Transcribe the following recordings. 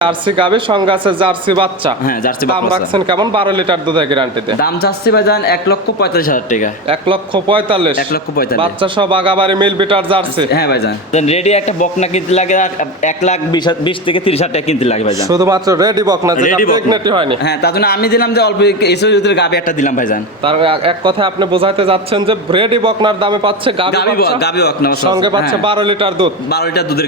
Jersey গাবে সঙ্গে আছে জার্সি বাচ্চা। হ্যাঁ, জার্সি দাম রাখছেন কেমন? বারো লিটার দুধের গ্যারান্টিতে। দাম চাচ্ছি ভাইজান এক লক্ষ পঁয়তাল্লিশ হাজার টাকা। এক লক্ষ পঁয়তাল্লিশ। এক লক্ষ পঁয়তাল্লিশ। বাচ্চা সব মিল বিটার জার্সি। হ্যাঁ ভাইজান রেডি একটা বকনা কিনতে লাগে আর এক লাখ বিশ বিশ থেকে তিরিশ হাজার টাকা কিনতে লাগে ভাইজান শুধুমাত্র রেডি বক না যেটা রেডি প্রেগনেন্টই হয়নি। হ্যাঁ তার জন্য আমি দিলাম যে অল্প এসে গাবি একটা দিলাম ভাইজান তার এক- কথা আপনি বোঝাতে যাচ্ছেন যে রেডি বকনার দামে পাচ্ছে গাবি গাবি বকনা সঙ্গে পাচ্ছে হ্যাঁ। বারো লিটার দুধ। বারো লিটার দুধের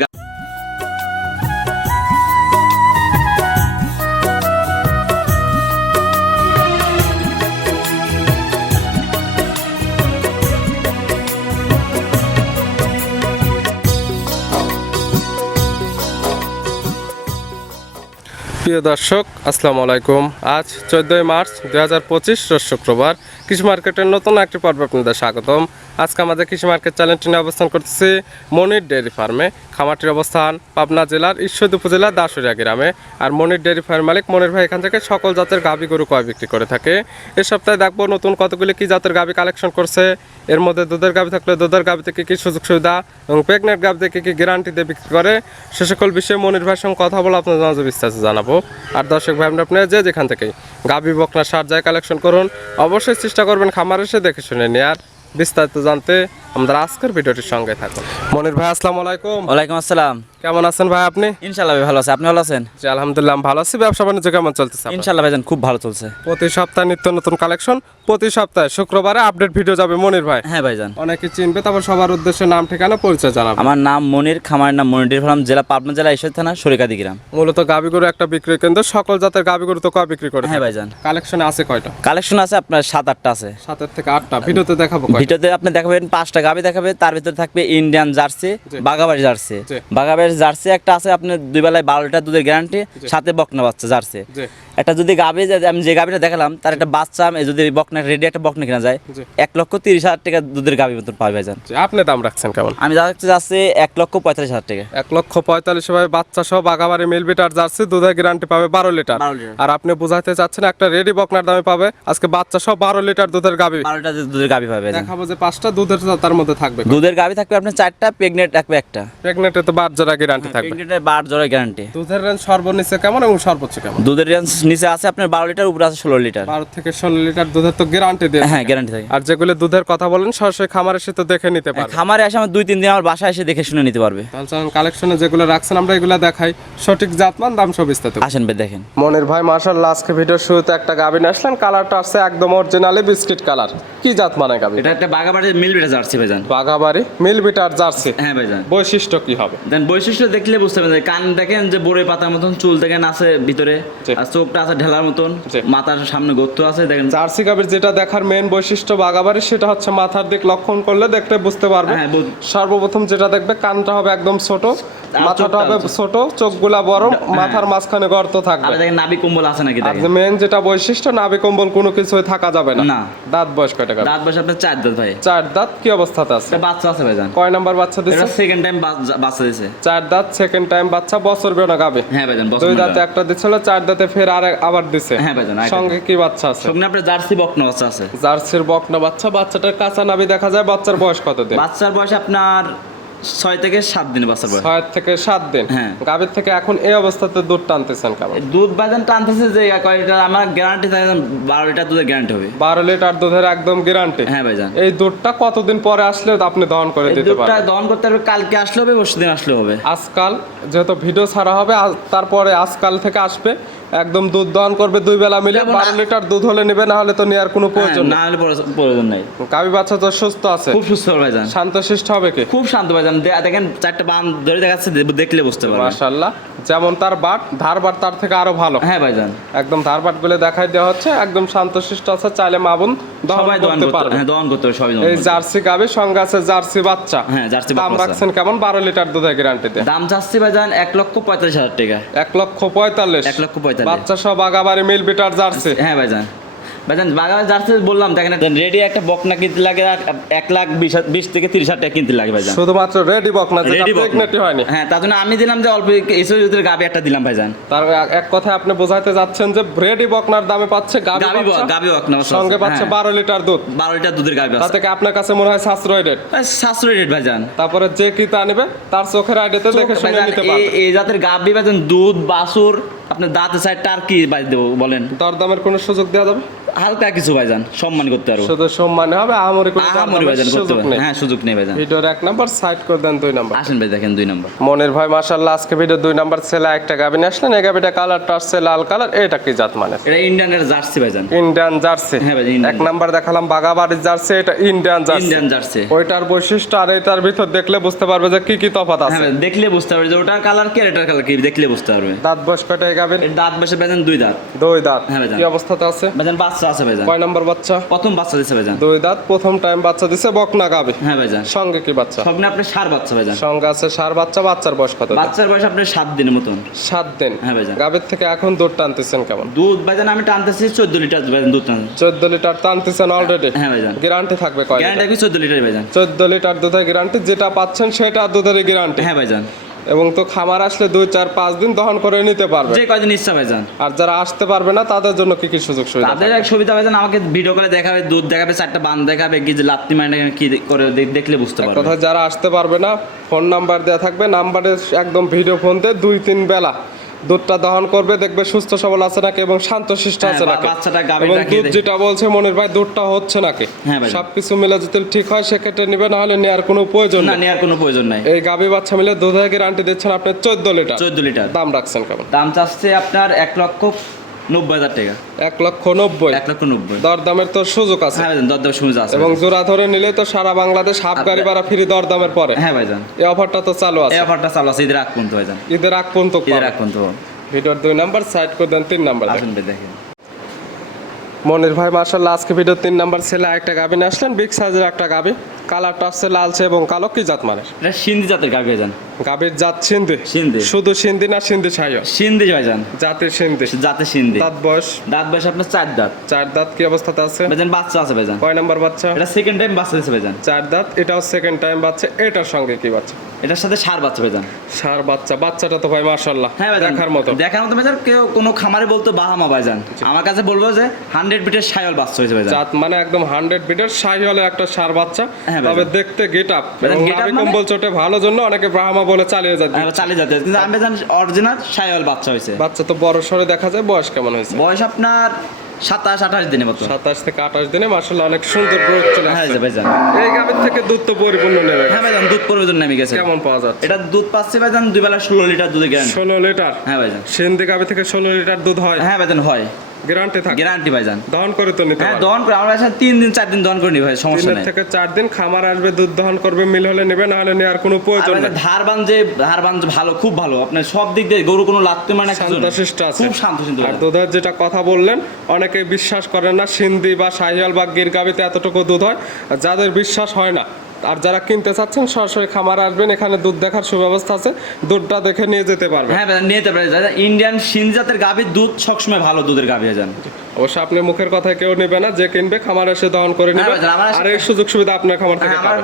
প্রিয় দর্শক, আসসালামু আলাইকুম। আজ চোদ্দোই মার্চ দু হাজার পঁচিশ শুক্রবার। কৃষি মার্কেটের নতুন একটি পর্ব আপনাদের স্বাগতম। আজকে আমাদের কৃষি মার্কেট চ্যানেলটি নিয়ে অবস্থান করতেছি মনির ডেয়ারি ফার্মে। খামারটির অবস্থান পাবনা জেলার ঈশ্বরদী উপজেলা দাসুরিয়া গ্রামে। আর মনির ডেয়ারি ফার্ম মালিক মনির ভাই এখান থেকে সকল জাতের গাভী গরু কয় বিক্রি করে থাকে। এ সপ্তাহে দেখব নতুন কতগুলি কি জাতের গাভী কালেকশন করছে। এর মধ্যে দুধের গাভী থাকলে দুধের গাভীতে কি কি সুযোগ সুবিধা এবং প্রেগনেন্ট গাভীতে কি কি গ্যারান্টি দিয়ে বিক্রি করে। সে সকল বিষয়ে মনির ভাইয়ের সঙ্গে কথা বলে আপনাদের মাঝে বিস্তারিত জানাব। আর দর্শক ভাই, আমরা আপনার যে যেখান থেকে গাভী বকনা সার যায় কালেকশন করুন, অবশ্যই চেষ্টা করবেন খামার এসে দেখে শুনে নেয়ার বিস্তারিত জানতে আমাদের আজকের ভিডিওটির সঙ্গে থাকুন। মনির ভাই আসসালামু আলাইকুম। ওয়ালাইকুম আসসালাম। কেমন আছেন ভাই আপনি? ইনশাল্লাহ ভাই ভালো আছে। আপনি ভালো আছেন? জি আলহামদুলিল্লাহ ভালো আছি। ব্যবসা বাণিজ্য কেমন চলতেছে আপনার? ইনশাল্লাহ ভাইজান খুব ভালো চলছে। প্রতি সপ্তাহে নিত্য নতুন কালেকশন প্রতি সপ্তাহে শুক্রবারে আপডেট ভিডিও যাবে মনির ভাই। হ্যাঁ ভাইজান। অনেকে চিনবে তারপর সবার উদ্দেশ্যে নাম ঠিকানা পরিচয় জানাব। আমার নাম মনির খামার নাম মনির ফার্ম জেলা পাবনা জেলা ঈশ্বর থানা সরিকাদি গ্রাম। মূলত গাবি গরু একটা বিক্রয় কেন্দ্র সকল জাতের গাবি গরু তো কয় বিক্রি করে হ্যাঁ ভাইজান। কালেকশন আছে কয়টা? কালেকশন আছে আপনার সাত আটটা আছে। সাতের থেকে আটটা। ভিডিওতে দেখাবো ভিডিওতে আপনি দেখাবেন পাঁচটা গাবি দেখাবে তার ভিতরে থাকবে ইন্ডিয়ান জার্সি। বাগাবাড়ি জার্সি জি। বাগাবাড়ির জার্সি একটা আছে আপনার দুই বেলায় বারো লিটার দুধের গ্যারান্টি সাথে বকনা বাচ্চা জার্সি একটা যদি গাবি আমি যে গাবিটা দেখালাম তার একটা বাচ্চা আমি যদি বকনা রেডি একটা বকনা কিনা যায় এক লক্ষ তিরিশ হাজার টাকা দুধের গাবি মতন পাবে জি, আপনি দাম রাখছেন কেমন? আমি যাচ্ছি যাচ্ছে এক লক্ষ পঁয়তাল্লিশ হাজার টাকা। এক লক্ষ পঁয়তাল্লিশ ভাই বাচ্চা সহ বাগাবাড়ি মিল বিটার জার্সি দুধের গ্যারান্টি পাবে বারো লিটার। আর আপনি বুঝাইতে চাচ্ছেন একটা রেডি বকনার দামে পাবে আজকে বাচ্চা সহ বারো লিটার দুধের গাবি। বারো লিটার দুধের গাবি পাবে। দেখাবো যে পাঁচটা দুধের তার মধ্যে থাকবে দুধের গাবি থাকবে আপনার চারটা প্রেগনেন্ট থাকবে একটা। প্রেগনেন্টে তো বার জোড়া গ্যারান্টি থাকবে। প্রেগনেন্টের বার জ্বরের গ্যারান্টি দুধের রেঞ্জ সর্বনিচে কেমন এবং সর্বোচ্চ কেমন? দুধের রেঞ্জ নিচে আছে আপনার বারো লিটার উপরে আছে ষোলো লিটার। বারো থেকে ষোলো লিটার দুধের তো গ্যারান্টি দিয়ে হ্যাঁ গ্যারান্টি থাকে। আর যেগুলো দুধের কথা বলেন সরাসরি খামার এসে তো দেখে নিতে পারবে। খামারে এসে আমার দুই তিন দিন আমার বাসায় এসে দেখে শুনে নিতে পারবে। তাহলে চলুন কালেকশনে যেগুলো রাখছেন আমরা এগুলো দেখাই। সঠিক জাতমান দাম সব বিস্তারিত। আসেন বে দেখেন। মনির ভাই মার্শাল্লাহ আজকে ভিডিওর শুরুতে একটা গাবিন আসলেন। কালারটা আসছে একদম অরিজিনালি বিস্কিট কালার কি জাত মানে গাবি এটা একটা বাগাবাড়ির মিল বেটা জার্সি ভাইজান। বাঘাবাড়ি মিল আর জার্সি। হ্যাঁ ভাইজান। বৈশিষ্ট্য কি হবে? দেন বৈশিষ্ট্য দেখলে বুঝতে পারবেন কান দেখেন যে বড়ে পাতার মতন চুল দেখেন আছে ভিতরে আর চোখটা আছে ঢেলার মতন। মাথার সামনে গর্ত আছে দেখেন। জার্সি গাবির যেটা দেখার মেন বৈশিষ্ট্য বাঘাবাড়ি সেটা হচ্ছে মাথার দিক লক্ষণ করলে দেখতে বুঝতে পারবে হ্যাঁ, সর্বপ্রথম যেটা দেখবে কানটা হবে একদম ছোট মাথাটা হবে হচ্ছে- ছোট চোখগুলা বড়। মাথার মাঝখানে গর্ত থাকবে। দেখেন কম্বল আছে নাকি মেন যেটা বৈশিষ্ট্য নাভি কম্বল কোনো কিছুই থাকা যাবে না। দাঁত বয়স গাবে দাঁত বসে আপনার চার দাঁত ভাই। চার দাঁত কি অবস্থাতে আছে? বাচ্চা আছে ভাইজান কয় নাম্বার বাচ্চা দিচ্ছে সেকেন্ড টাইম বাচ্চা দিছে। চার দাঁত সেকেন্ড টাইম বাচ্চা বছর গাবে। হ্যাঁ বস দুই দাঁতে একটা দিচ্ছিল চার দাঁতে ফের আর আবার দিছে। হ্যাঁ আরেকটা সঙ্গে কি বাচ্চা আছে? সঙ্গে আপনার জার্সি বকনা বাচ্চা আছে। জার্সির বকনা বাচ্চা বাচ্চাটার কাঁচা নাভি দেখা যায় বাচ্চার বয়স কত দিন? বাচ্চার বয়স আপনার ছয় থেকে সাত দিন বাচ্চার বয়স। ছয় থেকে সাত দিন। হ্যাঁ। গাভীর থেকে এখন এই অবস্থাতে দুধ টানতেছেন কেমন? দুধ বাজান টানতেছে যে কয় লিটার আমার গ্যারান্টি থাকে বারো লিটার দুধের গ্যারান্টি হবে। বারো লিটার দুধের একদম গ্যারান্টি হ্যাঁ ভাইজান। এই দুধটা কতদিন পরে আসলে আপনি দহন করে দিতে দুধটা দহন করতে হবে কালকে আসলে হবে পরশু দিন আসলে হবে। আজকাল যেহেতু ভিডিও ছাড়া হবে তারপরে আজকাল থেকে আসবে। একদম দুধ দহন করবে দুই বেলা মিলে বারো লিটার দুধ হলে নিবে না হলে তো নেওয়ার কোনো প্রয়োজন হ্যাঁ, না হলে প্রয়োজন- প্রয়োজন নাই। গাভী বাচ্চা তো সুস্থ আছে। খুব সুস্থ ভাইজান। শান্তশিষ্ট হবে কি? খুব শান্ত ভাইজান। দেখেন চারটা বাম ধরে দেখাচ্ছে দেখলে বুঝতে পারবেন। মাশাল্লাহ যেমন তার বাট ধার বাট তার থেকে আরও ভালো। হ্যাঁ ভাইজান। একদম ধার বাটগুলো দেখাই দেওয়া হচ্ছে একদম শান্তশিষ্ট আছে চাইলে মা বোন সবাই দহন করতে পারবে। হ্যাঁ দহন করতে সবাই এই জার্সি গাভী সঙ্গে আছে জার্সি বাচ্চা। হ্যাঁ জার্সি বাচ্চা। দাম রাখছেন কেমন? বারো লিটার দুধের গ্যারান্টিতে দাম চাচ্ছি ভাইজান এক লক্ষ পঁয়তাল্লিশ হাজার টাকা। এক লক্ষ পঁয়তাল্লিশ। এক লক্ষ বাচ্চা সব আগাবাড়ি মিল বিটার জার্সি। হ্যাঁ ভাইজান। ভাইজান জার্সি বললাম দেখেন রেডি একটা বকনা কিনতে লাগে আর এক লাখ বিশ হাজার- বিশ থেকে তিরিশ হাজার টাকা কিনতে লাগে ভাইজান। শুধুমাত্র রেডি বক না যেটা রেডি হয়নি। হ্যাঁ তার জন্য আমি দিলাম যে অল্প এসে যদি গাবি একটা দিলাম ভাইজান। তার এক কথায় আপনি বোঝাতে যাচ্ছেন যে রেডি বকনার দামে পাচ্ছে গাবি গাবি বকনা সঙ্গে পাচ্ছে বারো লিটার দুধ। বারো লিটার দুধের গাবি তা থেকে আপনার কাছে মনে হয় সাশ্রয় রেট ভাই, সাশ্রয়ী রেট ভাইজান। তারপরে যে কিতা নিবে তার চোখের আইডিতে দেখে শুনে নিতে এই- পারবে। এই জাতের গাবি ভাইজান দুধ বাসুর আপনার দাঁতে টার কি বাজ দেবো বলেন? দরদামের কোনো সুযোগ দেওয়া যাবে? হালকা কিছু ভাইজান সম্মান করতে পারব শুধু সম্মানে হবে আমরি কোনো ভাইজান করতে পারব হ্যাঁ সুযোগ নেই ভাইজান। ভিডিওর এক নাম্বার সাইড করে দেন দুই নাম্বার। আসেন ভাই দেখেন দুই নম্বর। মনির ভাই মাশাল্লাহ আজকে ভিডিও দুই নাম্বার ছেলে একটা গাবি নিয়ে আসলেন এই গাবিটা কালারটা আসছে লাল কালার এটা কি জাত মানে? এটা ইন্ডিয়ানের জার্সি ভাইজান। ইন্ডিয়ান জার্সি হ্যাঁ ভাই, এক নাম্বার দেখালাম বাগাবাড়ির জার্সি এটা ইন্ডিয়ান জার্সি ইন্ডিয়ান জার্সি ওইটার বৈশিষ্ট্য আর এটার ভিতর দেখলে বুঝতে পারবে যে কি কি তফাৎ হ্যাঁ আছে। দেখলে বুঝতে পারবে যে ওটার কালার কি আর এটার কালার কি দেখলে বুঝতে পারবে। দাঁত বয়স কয়টা এর দাঁত বসে ভাইজান দুই দাঁত। দুই দাঁত। হ্যাঁ। কি অবস্থাতে আছে? ভাইজান বাচ্চা আছে ভাইজান কয় নাম্বার বাচ্চা? প্রথম বাচ্চা দিছে ভাইজান দুই দাঁত প্রথম টাইম বাচ্চা দিছে বকনা গাবি। হ্যাঁ ভাইজান সঙ্গে কি বাচ্চা? স্বপ্নে আপনার সার বাচ্চা ভাইজান সঙ্গে আছে সার বাচ্চা বাচ্চার বয়স কত? বাচ্চার বয়স আপনার সাত দিনের মতন। সাত দিন। হ্যাঁ ভাইজান। গাবির থেকে এখন দুধ টানতেছেন কেমন? দুধ ভাইজান আমি টানতেছি চোদ্দ লিটার ভাইজান দুধ টান। চোদ্দ লিটার টানতেছেন অলরেডি হ্যাঁ ভাইজান গ্যারান্টি থাকবে কয় গ্যারান্টি কি চোদ্দ লিটার ভাইজান চোদ্দ লিটার দুধের গ্যারান্টি যেটা পাচ্ছেন সেটা দুধের গ্যারান্টি হ্যাঁ ভাইজান এবং তো খামার আসলে দুই চার পাঁচ দিন দহন করে নিতে পারবে। যে কয়দিন ইচ্ছা ভাইজান? আর যারা আসতে পারবে না তাদের জন্য কি কি সুযোগ সুবিধা তাদের এক সুবিধা হয়ে যান আমাকে ভিডিও করে দেখাবে দুধ দেখাবে চারটা বান দেখাবে কি যে লাত্তি মাইনে কি করে দেখলে বুঝতে পারবে। কথা যারা আসতে পারবে না ফোন নাম্বার দেওয়া থাকবে নাম্বারে একদম ভিডিও ফোন দিয়ে দুই তিন বেলা। দুধটা দহন করবে দেখবে সুস্থ সবল আছে নাকি এবং শান্তশিষ্ট হ্যাঁ, আছে নাকি? এবং দুধ যেটা বলছে মনির ভাই দুধটা হচ্ছে নাকি? হ্যাঁ সবকিছু মিলে যদি ঠিক হয় সেক্ষেত্রে নিবে না হলে নেওয়ার কোনো প্রয়োজন না নেওয়ার কোনো প্রয়োজন নাই। এই গাভী বাচ্চা মিলে দুধের গ্যারান্টি দিচ্ছেন আপনি চোদ্দ লিটার। চোদ্দ লিটার। দাম রাখছেন কেমন? দাম চাচ্ছে আপনার এক লক্ষ নব্বই হাজার টাকা। এক লক্ষ নব্বই। এক লক্ষ নব্বই। দরদামের তো সুযোগ আছে। হ্যাঁ ভাইজান দরদাম সুবিধা আছে। এবং জোড়া ধরে নিলে তো সারা বাংলাদেশ হাফ গাড়ি ভাড়া ফ্রি দরদামের পরে। হ্যাঁ ভাইজান। এই অফারটা তো চালু এই আছে অফারটা চালু আছে ঈদের আগ পর্যন্ত ভাইজান। ঈদের আগ পর্যন্ত ঈদের আগ পর্যন্ত। ভিডিওর দুই নাম্বার সাইড করে দেন তিন নাম্বার। আসুন ভাই দেখেন। মনির ভাই মার্শাল্লাহ আজকে ভিডিও তিন নাম্বার ছেলে একটা গাবি নিয়ে আসলেন। বিগ সাইজের একটা গাবি। কালারটা আসছে লালচে এবং কালো কি জাত মানে? এটা সিন্ধি জাতের গাভি ভাইজান। গাবির জাত সিন্ধি? সিন্ধি। শুধু সিন্ধি না সিন্ধি ছাইও? সিন্ধি ভাইজান। জাতের সিন্ধি। জাতে সিন্ধি। দাঁত বয়স? দাঁত বয়স আপনার চার দাঁত। চার দাঁত কি অবস্থাতে আছে? ভাইজান বাচ্চা আছে ভাইজান। কয় নাম্বার বাচ্চা? এটা সেকেন্ড টাইম বাচ্চা দিচ্ছে ভাইজান। চার দাঁত এটাও সেকেন্ড টাইম বাচ্চা এটার সঙ্গে কি বাচ্চা? এটার সাথে সার বাচ্চা ভাইজান। সার বাচ্চা বাচ্চাটা তো ভাই মার্শাল্লাহ হ্যাঁ দেখার মতো। দেখার মতো ভাইজান কেউ কোনো খামারে বলতো বাহামা ভাইজান। আমার কাছে বলব যে হান্ড্রেড বিটের সায়ল বাচ্চা হয়েছে ভাইজান। জাত মানে একদম হান্ড্রেড বিটের শাহিওয়ালে একটা সার বাচ্চা। হ্যাঁ, তবে দেখতে গেট আপ? কম্বল চোটে ভালো জন্য অনেকে ব্রাহ্মা বলে চালিয়ে যাচ্ছে। হ্যাঁ, চালিয়ে যেতে কিন্তু আমি ভাইজান অরিজিনাল সায়ল বাচ্চা হয়েছে। বাচ্চা তো বড় সরে দেখা যায় বয়স কেমন হয়েছে? বয়স আপনার সাতাশ আঠাশ দিনের মতো। সাতাশ থেকে আঠাশ দিনে মার্শাল্লাহ অনেক সুন্দর গ্রোথ চলে হ্যাঁ আসছে। ভাইজান। এই গাভীর থেকে দুধ তো পরিপূর্ণ নেবে হ্যাঁ ভাইজান দুধ পরিবর্তন নেমে গেছে। কেমন পাওয়া যাচ্ছে? এটা দুধ পাচ্ছে ভাইজান দুই বেলা ষোলো লিটার দুধে গ্যারান্টি। ষোলো লিটার? হ্যাঁ ভাইজান। সিন্ধি গাভী থেকে ষোলো লিটার দুধ হয়? হ্যাঁ ভাইজান হয়। গ্যারান্টি থাকে। গ্যারান্টি ভাইজান। দহন করে তো নিতে হ্যাঁ দহন করে আমরা এসে তিন দিন চার দিন দহন করে নি ভাই সমস্যা নেই। থেকে চার দিন খামার আসবে দুধ দহন করবে মিল হলে নেবে না হলে নেওয়ার কোনো প্রয়োজন নেই। ধারবান যে ধারবান ভালো খুব ভালো। আপনার সব দিক দিয়ে গরু কোনো লাগতে মানে শান্তশিষ্ট আছে। খুব শান্তশিষ্ট আর দুধের যেটা কথা বললেন অনেকে বিশ্বাস করেন না সিন্ধি বা শাহিয়াল বা গির গাবিতে এতটুকু দুধ হয়। যাদের বিশ্বাস হয় না আর যারা কিনতে চাচ্ছেন সরাসরি খামার আসবেন এখানে দুধ দেখার সুব্যবস্থা আছে। দুধটা দেখে নিয়ে যেতে পারবে হ্যাঁ যেতে পারে ইন্ডিয়ান সিন জাতের গাভীর দুধ সবসময় ভালো দুধের গাভী যান। অবশ্য আপনি মুখের কথা কেউ নেবে না যে কিনবে খামার এসে দহন করে নেবে। হ্যাঁ, ভাই, আর এই সুযোগ সুবিধা আপনার খামার থেকে আমার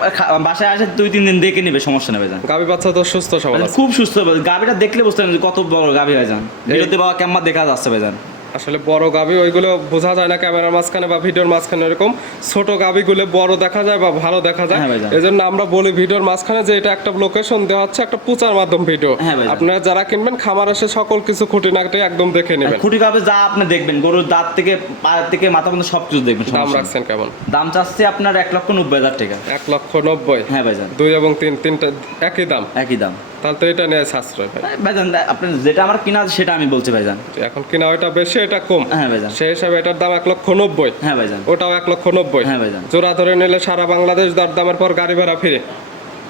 বাসায় আসে দুই তিন দিন দেখে নিবে সমস্যা নেবে যান। গাবি বাচ্চা তো সুস্থ সবল খুব সুস্থ গাভীটা দেখলে বুঝতে পারেন কত বড় গাভী হয়ে যান। বিরতি বাবা কেমন দেখা যাচ্ছে ভাইজান আসলে বড় গাবি ওইগুলো বোঝা যায় না ক্যামেরার মাঝখানে বা ভিডিওর মাঝখানে এরকম। ছোট গাবিগুলো বড় দেখা যায় বা ভালো দেখা যায়। হ্যাঁ ভাইজান। এজন্য আমরা বলি ভিডিওর মাঝখানে যে এটা একটা লোকেশন দেওয়া হচ্ছে একটা প্রচার মাধ্যম ভিডিও। হ্যাঁ। আপনারা যারা কিনবেন খামার এসে সকল কিছু খুঁটিনাটি একদম দেখে নেবেন। খুঁটি গাভী যা আপনি দেখবেন গরুর দাঁত থেকে পা থেকে মাথা পর্যন্ত সব কিছু দেখবেন দাম রাখছেন কেমন? দাম চাচ্ছে আপনার এক লক্ষ নব্বই হাজার টাকা। এক লক্ষ নব্বই? হ্যাঁ ভাইজান। দুই এবং তিন তিনটা একই দাম? একই দাম। তাহলে তো এটা নেয় সাশ্রয় ভাই। ভাইজান আপনার যেটা আমার কিনা সেটা আমি বলছি ভাইজান। এখন কিনা ওইটা বেশি এটা কম। হ্যাঁ ভাইজান। সেই হিসাবে এটার দাম এক লক্ষ নব্বই। হ্যাঁ ভাইজান। ওটাও এক লক্ষ নব্বই। হ্যাঁ ভাইজান। জোড়া ধরে নিলে সারা বাংলাদেশ দর দামের পর গাড়ি ভাড়া ফিরে।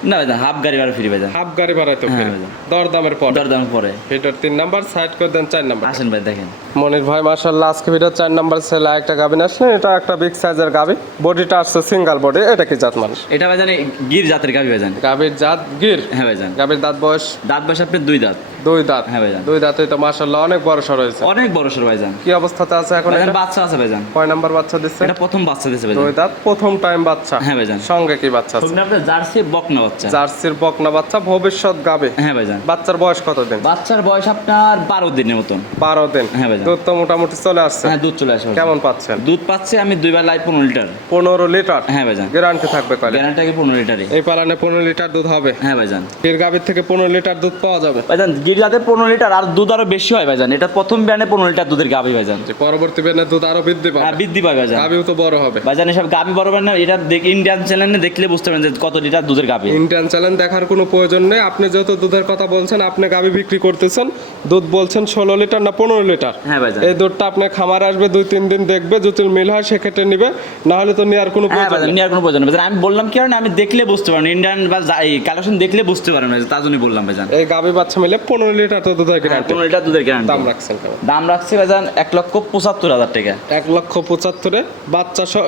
না ভাইজান হাফ গাড়ি ভাড়া ফ্রি ভাইজান। হাফ গাড়ি ভাড়া তো হ্যাঁ, ফিরে। ভাইজান। দর দামের পর। দরদাম পরে। ভিডিওর তিন নাম্বার সাইড করে দেন চার নাম্বার। আসেন ভাই দেখেন। মনির ভাই মার্শাল্লাহ আজকে ভিডিও চার নাম্বার ছেলে একটা গাবিন আসলেন এটা একটা বিগ সাইজের গাবি। বডিটা আসছে সিঙ্গেল বডি এটা কি জাত মানুষ? এটা ভাইজান এই গির জাতের গাভী ভাইজান। গাবির জাত গির। হ্যাঁ ভাইজান। গাবির দাঁত বয়স? দাঁত বয়স আপনার দুই দাঁত। দুই দাঁত। হ্যাঁ ভাইজান। দুই দাঁতে তো মাশাল্লাহ অনেক বড় সর হয়েছে। অনেক বড় সর ভাইজান। কি অবস্থাতে আছে এখন এটা? বাচ্চা আছে ভাইজান। কয় নাম্বার বাচ্চা দিচ্ছে? এটা প্রথম বাচ্চা দিয়েছে ভাইজান। দুই দাঁত প্রথম টাইম বাচ্চা। হ্যাঁ ভাইজান। সঙ্গে কি বাচ্চা আছে? সঙ্গে আপনার জার্সি বকনা বাচ্চা। জার্সির বকনা বাচ্চা ভবিষ্যৎ গাবে। হ্যাঁ ভাইজান। বাচ্চার বয়স কত দিন বাচ্চার বয়স আপনার বারো দিনের মতন। বারো দিন। হ্যাঁ ভাইজান। দুধ তো মোটামুটি চলে আসছে। হ্যাঁ দুধ চলে আসে কেমন পাচ্ছেন? দুধ পাচ্ছে আমি দুইবার লাই পনেরো লিটার। পনেরো লিটার? হ্যাঁ ভাইজান। গ্যারান্টি থাকবে কয়লে গ্যারান্টি পনেরো লিটারই। এই পালানে পনেরো লিটার দুধ হবে। হ্যাঁ ভাইজান। এর গাভীর থেকে পনেরো লিটার দুধ পাওয়া যাবে। ভাইজান গিরিজাতে পনেরো লিটার আর দুধ আরও বেশি হয় ভাইজান। এটা প্রথম ব্যান্ডে পনেরো লিটার দুধের গাভি ভাইজান। পরবর্তী বেনে দুধ আরও বৃদ্ধি হ্যাঁ পাবে বৃদ্ধি পায় ভাইজান। গাভীও তো বড় হবে। ভাইজান এসব গাভি বড় না এটা ইন্ডিয়ান চ্যানেলে দেখলে বুঝতে পারেন যে কত লিটার দুধের গাভি। ইন্ডিয়ান চ্যানেল দেখার কোনো প্রয়োজন নেই। আপনি যেহেতু দুধের কথা বলছেন আপনি গাভী বিক্রি করতেছেন। দুধ বলছেন ষোলো লিটার না পনেরো লিটার? হ্যাঁ ভাইজান। এই দুধটা আপনি খামার আসবে দুই তিন দিন দেখবে যদি মিল হয় সেক্ষেত্রে নিবে। না হলে তো নেওয়ার কোনো হ্যাঁ প্রয়োজন নেই। নেওয়ার কোনো প্রয়োজন নেই। ভাইজান আমি বললাম কি কারণে? আমি দেখলে বুঝতে পারেন ইন্ডিয়ান বা কালেকশন দেখলে বুঝতে পারেন ভাইজান তার জন্যই বললাম ভাইজান। এই গাভী বাচ্চা মিলে পনেরো লিটার তো দুধের গ্যারান্টি পনেরো লিটার দুধের গ্যারান্টি দাম রাখছেন দাম রাখছি ভাইজান এক লক্ষ পঁচাত্তর হাজার টাকা। এক লক্ষ পঁচাত্তরে বাচ্চা সহ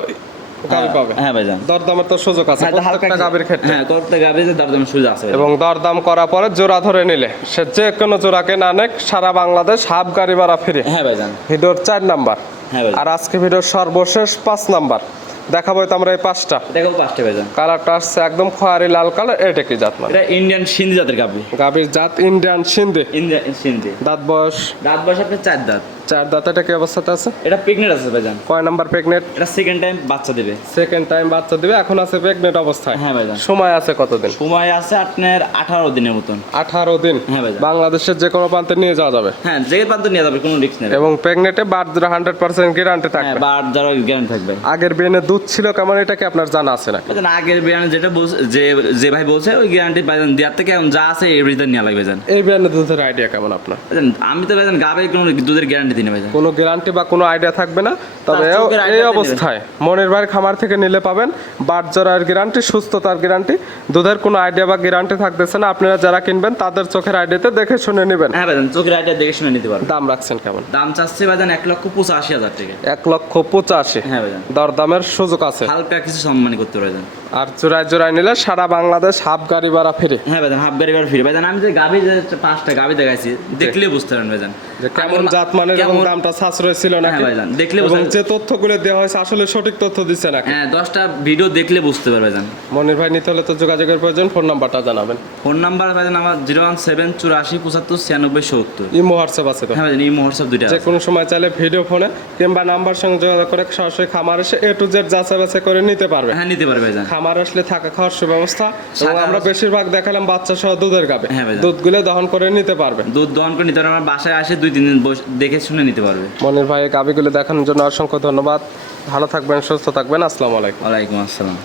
গাভী পাবে। হ্যাঁ ভাইজান। দরদামের তো সুযোগ আছে হ্যাঁ, প্রত্যেকটা গাভীর ক্ষেত্রে। হ্যাঁ কয়েকটা গাভি দরদাম সুযোগ আছে এবং দরদাম করার পরে জোড়া ধরে নিলে। সে যে কোনো জোড়াকে না নেক সারা বাংলাদেশ হাফ গাড়ি ভাড়া ফিরে। হ্যাঁ ভাইজান। ভিডিওর চার নাম্বার। হ্যাঁ আর আজকে ভিডিওর সর্বশেষ পাঁচ নাম্বার। দেখাবো তো আমরা এই পাঁচটা দেখাবো পাঁচটা ভাইজান। কালারটা আসছে একদম খয়ারি লাল কালার এটা কি জাত মানে? এটা ইন্ডিয়ান সিন্ধি জাতের গাবি। গাবির জাত ইন্ডিয়ান সিন্ধি। ইন্ডিয়ান সিন্ধি। দাঁত বয়স? দাঁত বয়স আপনার চার দাঁত। চার দাঁত এটা কি অবস্থাতে আছে? এটা প্রেগনেন্ট আছে ভাইজান। কয় নাম্বার প্রেগনেন্ট এটা সেকেন্ড টাইম বাচ্চা দেবে। সেকেন্ড টাইম বাচ্চা দিবে এখন আছে প্রেগনেন্ট অবস্থায়। হ্যাঁ ভাইজান। সময় আছে কতদিন? সময় আছে আপনার আঠারো দিনের মতন। আঠারো দিন। হ্যাঁ ভাইজান। বাংলাদেশের যে কোনো প্রান্তে নিয়ে যাওয়া যাবে? হ্যাঁ যে প্রান্তে নিয়ে যাবে কোনো রিস্ক নেই। এবং প্রেগনেন্টে বার্থ হান্ড্রেড পার্সেন্ট গ্যারান্টি হ্যাঁ থাকবে। বার যারা গ্যারান্টি থাকবে। আগের বিয়ে দুধ ছিল কেমন এটা কি আপনার জানা আছে না আগের বিয়ানে যেটা বলছে যে যে ভাই বলছে ওই গ্যারান্টি ভাইজান দেওয়ার থেকে যা আছে এই ভিতরে নেওয়া লাগবে ভাইজান। এই বিয়ানে দুধের আইডিয়া কেমন আপনার? আমি তো ভাইজান গাবে কোনো দুধের গ্যারান্টি দিই না ভাইজান। কোনো গ্যারান্টি বা কোনো আইডিয়া থাকবে না তবে এই অবস্থায় মনের ভাইয়ের খামার থেকে নিলে পাবেন বাট জরার গ্যারান্টি সুস্থতার গ্যারান্টি দুধের কোনো আইডিয়া বা গ্যারান্টি থাকতেছে না আপনারা যারা কিনবেন তাদের চোখের আইডিয়াতে দেখে শুনে নেবেন। হ্যাঁ ভাইজান চোখের আইডিয়া দেখে শুনে নিতে পারব দাম রাখছেন কেমন? দাম চাচ্ছে ভাইজান এক লক্ষ পঁচাশি হাজার টাকা। এক লক্ষ পঁচাশি। হ্যাঁ ভাইজান। দরদামের সুযোগ আছে। হালকা কিছু সম্মানী করতে পারবে ভাইজান। আর জোড়ায় জোড়ায় নিলে সারা বাংলাদেশ হাফ গাড়ি ভাড়া ফিরে। হ্যাঁ ভাইজান হাফ গাড়ি বার ফিরে। ভাইজান আমি যে গাবি যে পাঁচটা গাবি দেখাইছি দেখলে বুঝতে পারেন যে কেমন জাত মানের এবং দামটা সাশ্রয় ছিল হ্যাঁ ভাইজান দেখলে এবং যে তথ্যগুলো দেওয়া হয়েছে আসলে সঠিক তথ্য দিচ্ছে নাকি? হ্যাঁ দশটা ভিডিও দেখলে বুঝতে পারবে ভাইজান। মনির ভাই নিতে হলে তো যোগাযোগের প্রয়োজন। ফোন নাম্বারটা জানাবেন। ফোন নাম্বার ভাইজান আমার জিরো ওয়ান সেভেন চুরাশি পঁচাত্তর ছিয়ানব্বই সত্তর। ইমো হোয়াটসঅ্যাপ আছে তো? হ্যাঁ ভাইজান দুইটা যে কোনো সময় চাইলে ভিডিও ফোনে কিংবা নাম্বার সঙ্গে যোগাযোগ করে সরাসরি খামার এসে এ টু জেড যাচাই বাছাই করে নিতে পারবে। হ্যাঁ নিতে পারবে ভাইজান। খামার আসলে থাকা খাওয়ার সুব্যবস্থা এবং আমরা বেশিরভাগ দেখালাম বাচ্চা সহ দুধের গাবে হ্যাঁ। দুধগুলো দহন করে নিতে পারবে। দুধ দহন করে নিতে পারবে। আমার বাসায় আসে দুই তিন দিন বসে- দেখে শুনে নিতে পারবে। মনির ভাইয়ের গাবিগুলো দেখানোর জন্য অসংখ্য ধন্যবাদ। ভালো থাকবেন সুস্থ থাকবেন। আসসালামু আলাইকুম। ওয়ালাইকুম আসসালাম।